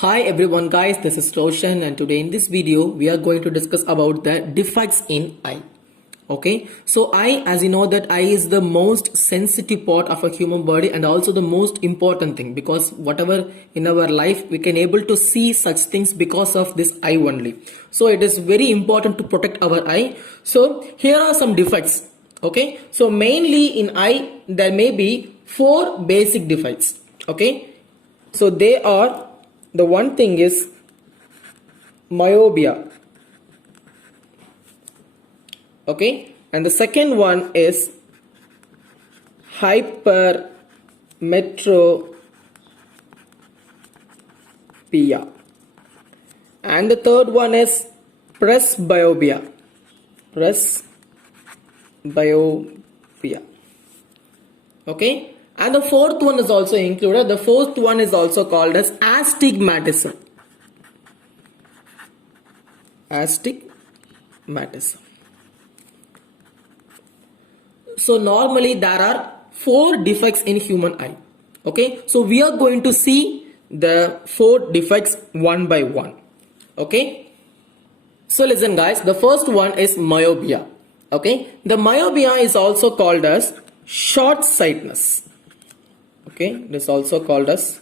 Hi everyone guys, this is Roshan and today in this video we are going to discuss about the defects in eye. Okay, so eye, as you know, that eye is the most sensitive part of a human body and also the most important thing, because whatever in our life we can able to see such things because of this eye only. So it is very important to protect our eye. So here are some defects. Okay, so mainly in eye there may be four basic defects. Okay, so they are, the one thing is myopia. Okay, and the second one is hypermetropia, and the third one is presbyopia. Okay, and the fourth one is also included. The fourth one is also called as astigmatism. So normally there are four defects in human eye. Okay, so we are going to see the four defects one by one. Okay, so listen guys, the first one is myopia. Okay, the myopia is also called as short sightedness. Okay, it is also called as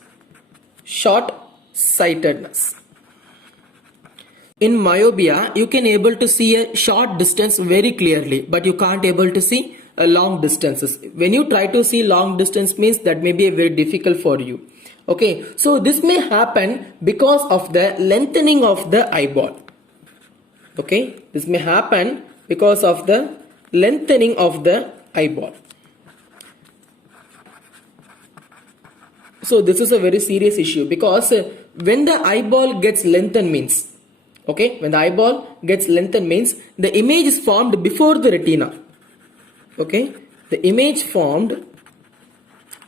short sightedness. In myopia, you can able to see a short distance very clearly, but you can't able to see a long distances. When you try to see long distance, means that may be very difficult for you. Okay, so this may happen because of the lengthening of the eyeball. Okay, this may happen because of the lengthening of the eyeball. So this is a very serious issue, because when the eyeball gets lengthened means, okay, when the eyeball gets lengthened means the image is formed before the retina. Okay, the image formed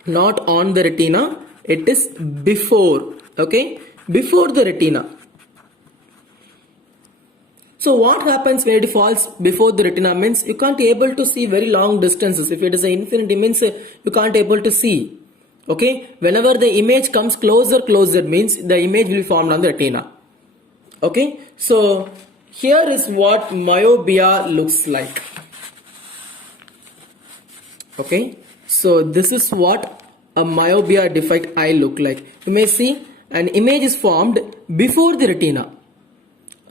not on the retina, it is before. Okay, before the retina. So what happens when it falls before the retina means you can't able to see very long distances. If it is an infinity means you can't able to see. Okay, whenever the image comes closer means the image will be formed on the retina. Okay, so here is what myopia looks like. Okay, so this is what a myopia defect eye look like. You may see an image is formed before the retina.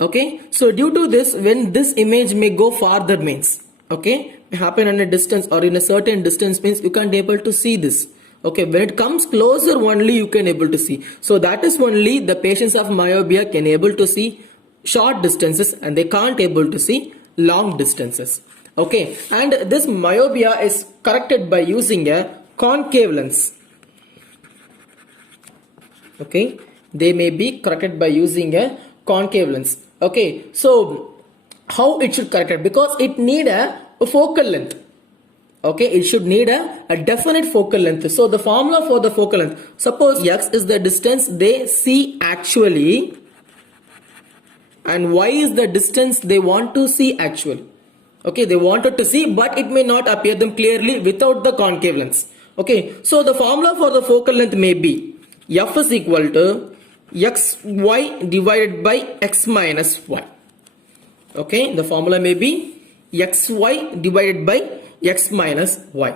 Okay, so due to this, when this image may go farther means, okay, may happen on a distance or in a certain distance means you can't able to see this. Okay, when it comes closer only you can able to see. So that is only the patients of myopia can able to see short distances and they can't able to see long distances. Okay, and this myopia is corrected by using a concave lens. Okay, they may be corrected by using a concave lens. Okay, so how it should correct it? Because it need a focal length. Okay, it should need a definite focal length. So the formula for the focal length, suppose x is the distance they see actually and y is the distance they want to see actually. Okay, they wanted to see but it may not appear them clearly without the concave lens. Okay, so the formula for the focal length may be f is equal to xy divided by x minus y. Okay, the formula may be xy divided by x minus y.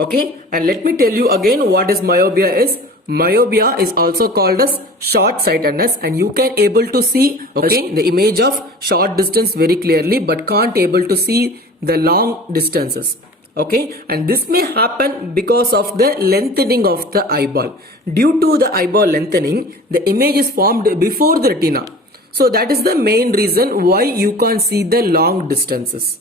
Okay, and let me tell you again what is myopia is. Myopia is also called as short sightedness, and you can able to see, okay, the image of short distance very clearly but can't able to see the long distances. Okay, and this may happen because of the lengthening of the eyeball. Due to the eyeball lengthening, the image is formed before the retina. So that is the main reason why you can't see the long distances.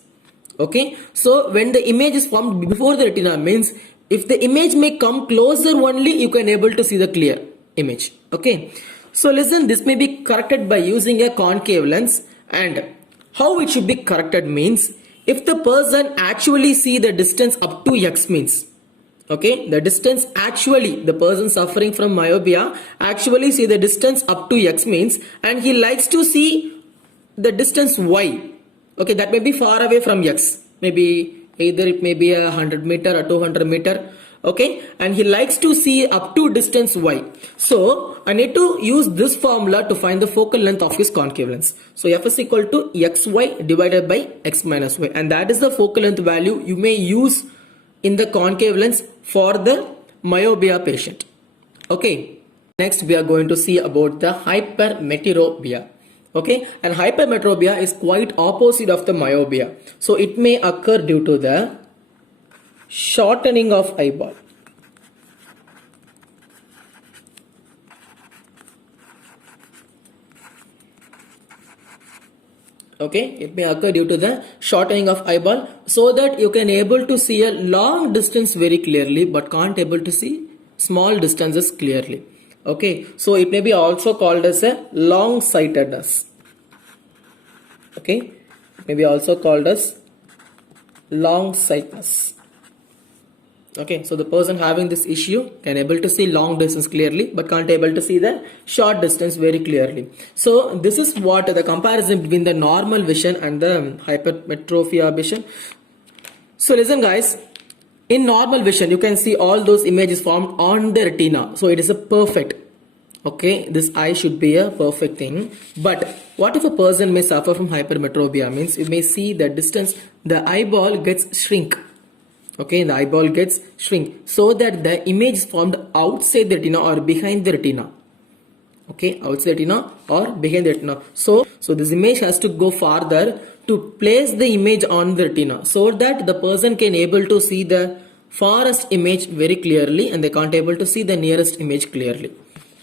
Okay, so when the image is formed before the retina means if the image may come closer only you can able to see the clear image. Okay, so listen, this may be corrected by using a concave lens, and how it should be corrected means if the person actually see the distance up to x means, okay, the distance actually the person suffering from myopia actually see the distance up to x means, and he likes to see the distance y. Okay, that may be far away from x, maybe either it may be 100 meter or 200 meter Okay, and he likes to see up to distance y. So I need to use this formula to find the focal length of his concave lens. So f is equal to xy divided by x minus y, and that is the focal length value you may use in the concave lens for the myopia patient. Okay, next we are going to see about the hypermetropia. Okay, and hypermetropia is quite opposite of the myopia. So it may occur due to the shortening of eyeball. Okay, it may occur due to the shortening of eyeball, so that you can able to see a long distance very clearly but can't able to see small distances clearly. Okay, so it may be also called as a long sightedness. Okay, it may be also called as long sightedness. Okay, so the person having this issue can able to see long distance clearly but can't able to see the short distance very clearly. So this is what the comparison between the normal vision and the hypermetropia vision. So listen guys, in normal vision you can see all those images formed on the retina. So it is a perfect. Okay, this eye should be a perfect thing. But what if a person may suffer from hypermetropia? Means you may see the distance, the eyeball gets shrink. Okay, the eyeball gets shrink so that the image is formed outside the retina or behind the retina. Okay, outside the retina or behind the retina. So this image has to go farther to place the image on the retina so that the person can able to see the farthest image very clearly and they can't able to see the nearest image clearly.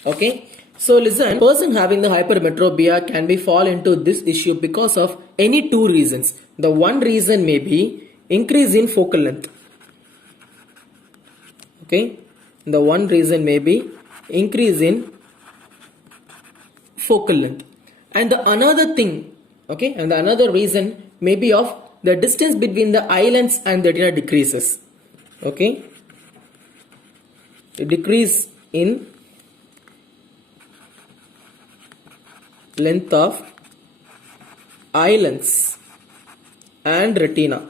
Okay, so listen, person having the hypermetropia can be fall into this issue because of any two reasons. The one reason may be increase in focal length. Okay, the one reason may be increase in focal length, and the another thing, okay, and the another reason may be of the distance between the eye lens and the retina decreases. Okay, the decrease in length of eye lens and retina.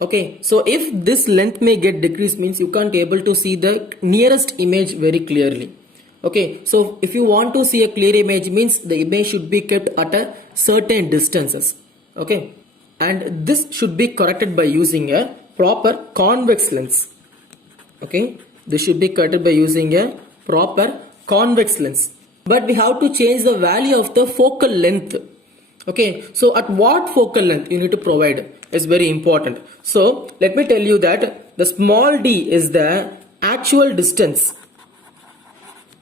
Okay, so if this length may get decreased means you can't able to see the nearest image very clearly. Okay, so if you want to see a clear image means the image should be kept at a certain distances. Okay, and this should be corrected by using a proper convex lens. Okay, this should be corrected by using a proper convex lens. But we have to change the value of the focal length. Okay, so at what focal length you need to provide is very important. So let me tell you that the small d is the actual distance.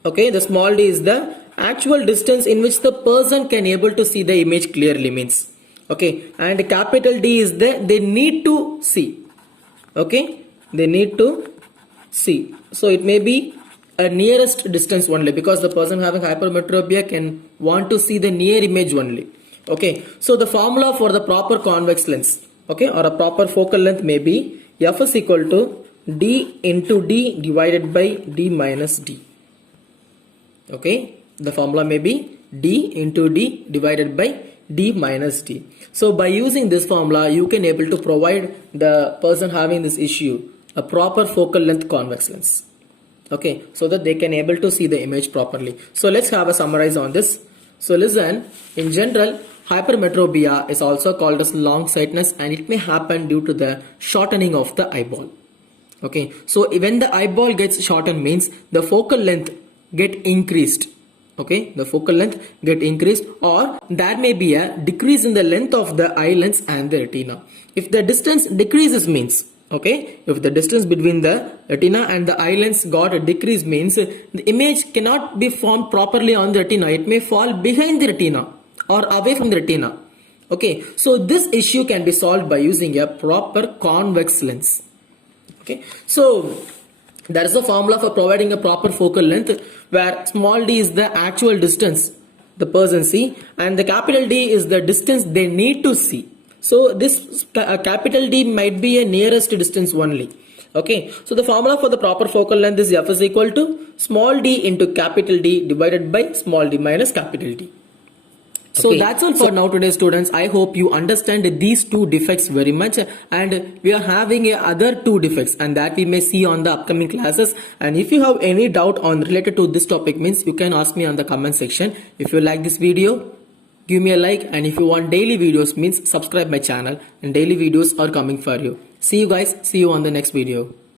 Okay, the small d is the actual distance in which the person can able to see the image clearly means. Okay, and capital D is the they need to see. Okay, they need to see. So it may be a nearest distance only because the person having hypermetropia can want to see the near image only. Okay, so the formula for the proper convex lens, okay, or a proper focal length may be f is equal to d into d divided by d minus d. Okay, the formula may be d into d divided by d minus d. So by using this formula you can able to provide the person having this issue a proper focal length convex lens. Okay, so that they can able to see the image properly. So let's have a summarize on this. So listen, in general, hypermetropia is also called as long sightedness and it may happen due to the shortening of the eyeball. Okay, so when the eyeball gets shortened means the focal length get increased. Okay, the focal length get increased, or there may be a decrease in the length of the eye lens and the retina. If the distance decreases means, okay, if the distance between the retina and the eye lens got a decrease means the image cannot be formed properly on the retina. It may fall behind the retina or away from the retina. Okay, so this issue can be solved by using a proper convex lens. Okay, so there is a formula for providing a proper focal length where small d is the actual distance the person see and the capital D is the distance they need to see. So this capital D might be a nearest distance only. Okay, so the formula for the proper focal length is f is equal to small d into capital D divided by small d minus capital D. So that's all for now today, students. I hope you understand these two defects very much, and we are having other two defects, and that we may see on the upcoming classes. And if you have any doubt on related to this topic, means you can ask me on the comment section. If you like this video, give me a like, and if you want daily videos, means subscribe my channel, and daily videos are coming for you. See you guys. See you on the next video.